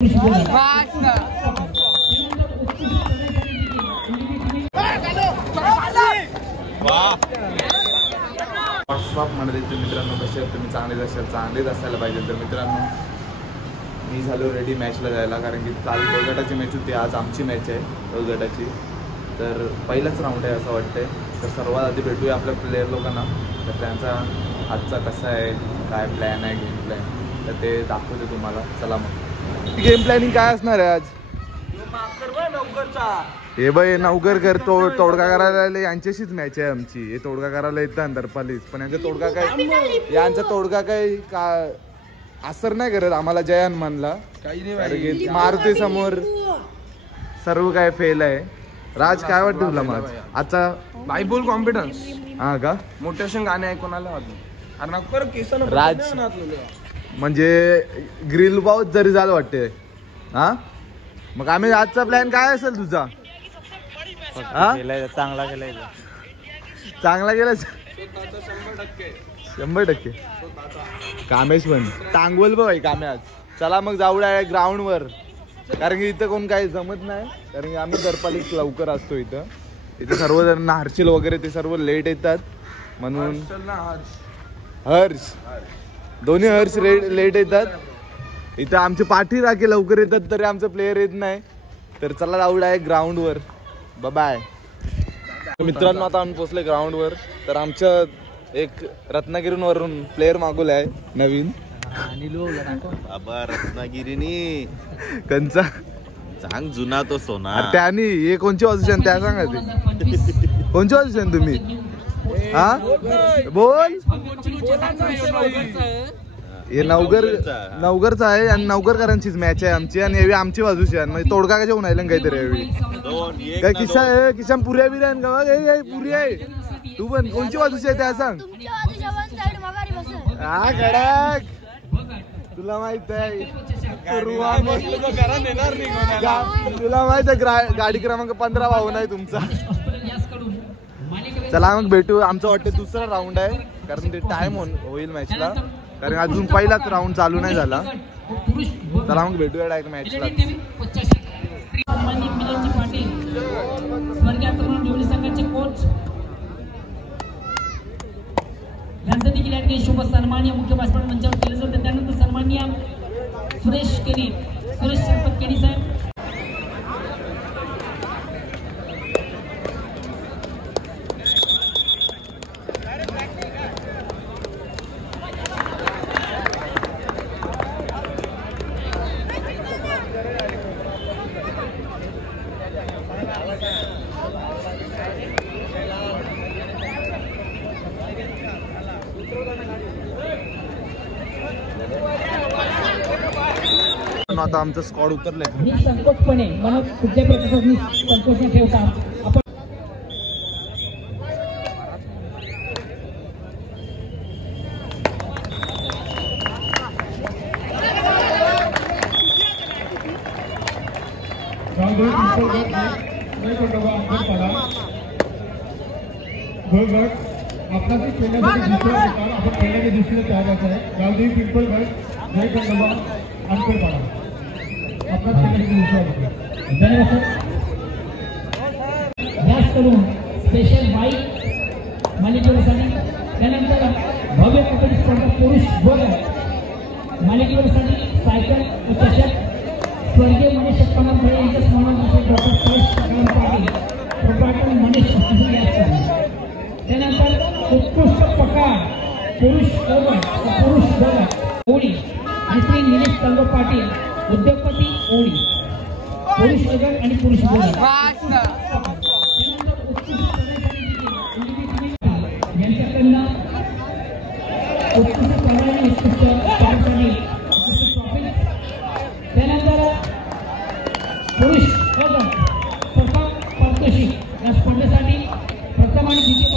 WhatsApp मध्ये मित्रांनो कसे तुम्ही चांगलेच असायला पाहिजे. तर मित्रांनो मी झालो रेडी मॅचला जायला, कारण की काल गटाची मॅच होती, आज आमची मॅच आहे गटाची. तर पहिलाच राऊंड आहे असं वाटतंय. तर सर्वात आधी भेटूया आपल्या प्लेयर लोकांना, तर त्यांचा आजचा कसा आहे, काय प्लॅन आहे, गेम प्लॅन, तर ते दाखवते तुम्हाला. चला मग गेम प्लॅनिंग काय असणार आहे आज. हे बाई नवकर तोडगा करायला यांच्याशीच मॅच आहे आमची. हे तोडगा करायला येतात दरपालीच, पण यांचा तोडगा काय का असर नाही करत आम्हाला. जयान मानला काही नाही, मारुती समोर सर्व काय फेल आहे. राज काय वाटतं तुला माझ आजचा बायबल कॉन्फिडन्स? हा का, मोठे असे गाणे ऐकून आले राज म्हणजे ग्रिल पाऊस जरी झालं वाटते. हा मग आम्ही आजचा प्लॅन काय असेल तुझा? चांगला केला 100%. कामेश पण टांगवल भाई कामे आज. चला मग जाऊ ग्राउंड वर, कारण की इथं कोण काही जमत नाही, कारण की आम्ही दरपालीच लवकर असतो इथं. इथे सर्वजण हर्षिल वगैरे ते सर्व लेट येतात, म्हणून हर्ष दोन्ही हर्ष लेट येतात. इथं आमचे पाठी राखे लवकर येतात तरी आमचं प्लेयर येत नाही. तर चला जाऊ ग्राउंड वर. बाय मित्रांनो, आता आम्ही पोहोचले ग्राउंड वर. तर आमच्या एक रत्नागिरीवरून प्लेयर मागवला आहे नवीन. रत्नागिरीनी कंचा सांग जुना तो सोना. त्यानी हे कोणची पोझिशन त्या सांगा, ते कोणची पोझिशन तुम्ही? हा बोल. हे नवगरचा आहे आणि नवगरकरांचीच मॅच आहे आमची, आणि हे आमची बाजूची आहे. म्हणजे तोडगा कशा होऊन आयला काहीतरी काय किसान पुऱ्या बिर्या का पुरी आहे. तू पण कोणची बाजूची आहे त्या सांग. हा कडक, तुला माहित आहे, तुला माहित आहे गाडी क्रमांक 15 वाहून आहे तुमचा. चला मग भेटू. आमचं वाटतं दुसरा राऊंड आहे, कारण ते टाइम होईल मॅचला, कारण अजून पहिलाच राऊंड चालू नाही झाला. चला मग भेटूया डायरेक्ट मॅचला. यांचं देखील या ठिकाणी शुभ सन्मान्य मुख्य भाषण मंचावर केलं जातं. त्यानंतर सन्मान्य सुरेश श्रीपत केणी साहेब. आता आमचं स्क्वॉड उतरलंय. संकोचपणे मला कुठल्याही प्रकारचा संकोच न ठेवता आपण आपल्याला खेळण्याच्या दृष्टीने तयार आहे. गावदेवी पिंपळगड जय खंडोबा अंकरपाडा आपला धन्यवाद सर. जास्त करून स्पेशल बाईक मालिकेवरसाठी, त्यानंतर भव्य कबड्डी स्पर्धा पुरुष वर्ग मालिकेवरसाठी सायकल व चषक स्वर्गीय मनीष पन्नास यांच्या स्मरणार्थ डॉक्टर सुरेश पाटील प्रोप्रायटर मनीष त्यानंतर उत्कृष्ट पकार पुरुष वर्ग ओळी आणि श्री निलेश तंग पाटील उद्योगपती ओळी पुरुष वर्ग आणि पुरुष वर्ग यांच्याकडनं उत्कृष्ट प्रमाणे उत्कृष्ट त्यानंतर पुरुष वर्ग प्रथम पारितोषिक या स्पर्धेसाठी प्रथम आणि द्वितीय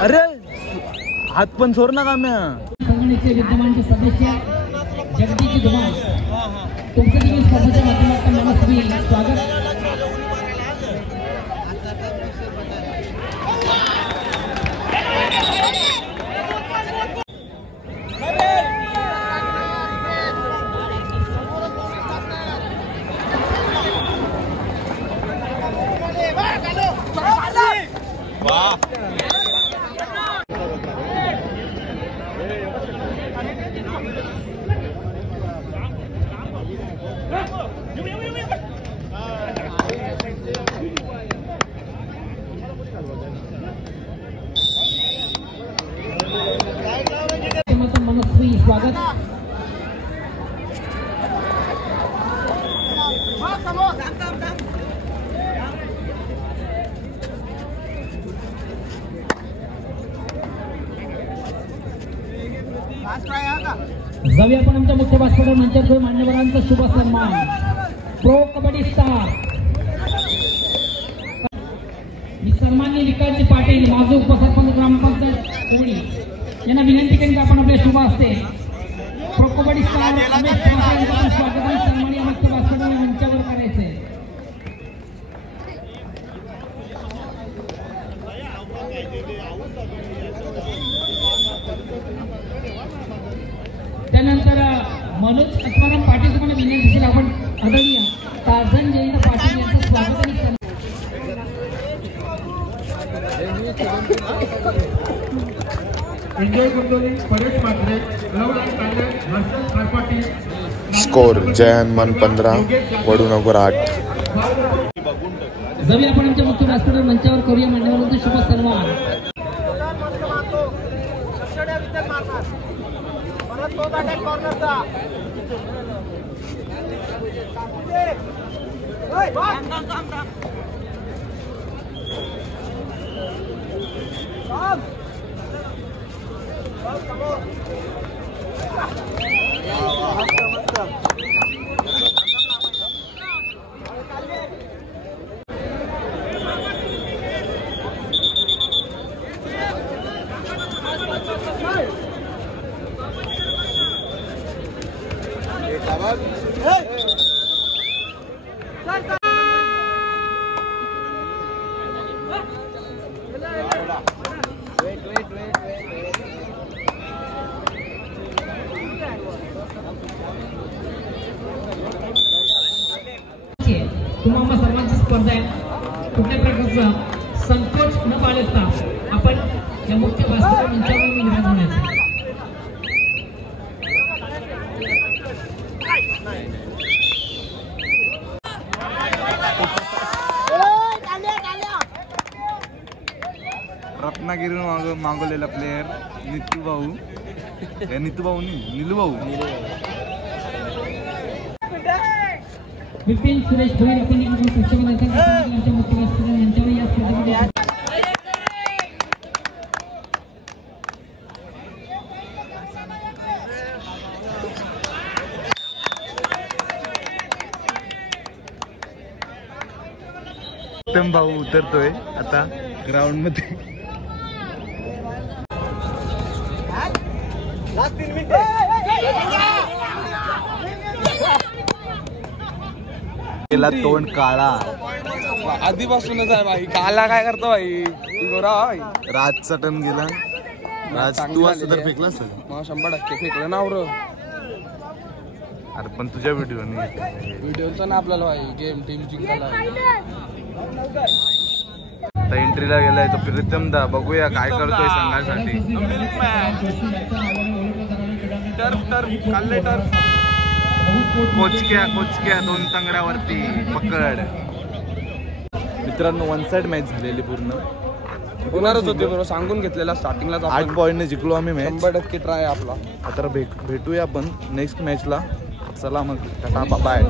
अरे हात पण सोड ना काम्या. संघटनेचे विद्यमानचे सदस्य जगदीश धुमाळ तुमचं देखील स्पर्धेच्या माध्यमातून मनस्वी स्वागत. मनस्वी स्वागत. जाऊया आपण आमच्या मुख्य व्यासपीठावर मंचावर मान्यवरांचा शुभ सन्मान. प्रो कबड्डी स्टार सन्माननीय विकासजी पाटील माझे उपसरपंच ग्रामपंचायत कोळी यांना विनंती करीत आपण आपल्या शुभ असते प्रो कबड्डी स्टार रमेश यांचं स्वागत आणि सन्माननीय मुख्य व्यासपीठावर मंचावर करायचे. त्यानंतर मनोज आत्माराम पाटील तुम्हाला विनंती आपण आदरणीय टार्झन जयंत पाटील यांचं स्वागत आणि enjoy company Paresh Matre loud and silent Harshal Kharpati. Score Jai Hanuman 15 Vadunagar 8. जाऊया आपण आमच्या मुख्य व्यासपीठावर मंचावर करूया मान्यवरांचा शुभ सन्मान. तुम्हाला सर्वांची स्पर्धा आहे. कुठल्या प्रकारचा संकोच न बाळगता आपण या मुख्य व्यासपीठावर मंचावर विराज होण्याचे. रत्नागिरीहून मागवलेला प्लेयर नितू भाऊ नीलू भाऊ विपिन सुरेश भोईर आपण आमच्या मुख्य व्यासपीठावर मंचावर या स्पर्धेमध्ये उत्तम भाऊ उतरतोय आता ग्राउंड मध्ये. केला तोंड काळा आधीपासूनच आहे भाई. काला काय करतो भाई गोरा भाई. राजचा टन गेला. राज तू असं तर फेकला असेल. 100% फेकलं ना वर. अरे पण तुझ्या व्हिडिओचा ना आपल्याला भाई गेम टीम जिंकायला. आता एंट्रीला गेलाय तो प्रीतम दा. बघूया काय करतोय संघासाठी. कोचक्या 2 तंगड्यावरती पकड. मित्रांनो 1 साइड मॅच झालेली पूर्ण. होणारच होते बरोबर सांगून घेतलेला स्टार्टिंगला. 8 पॉईंटने जिंकलो आम्ही मॅच. 100% ट्राय आपला. आता भेटूया आपण नेक्स्ट मॅचला. चला मग टाटा बाय.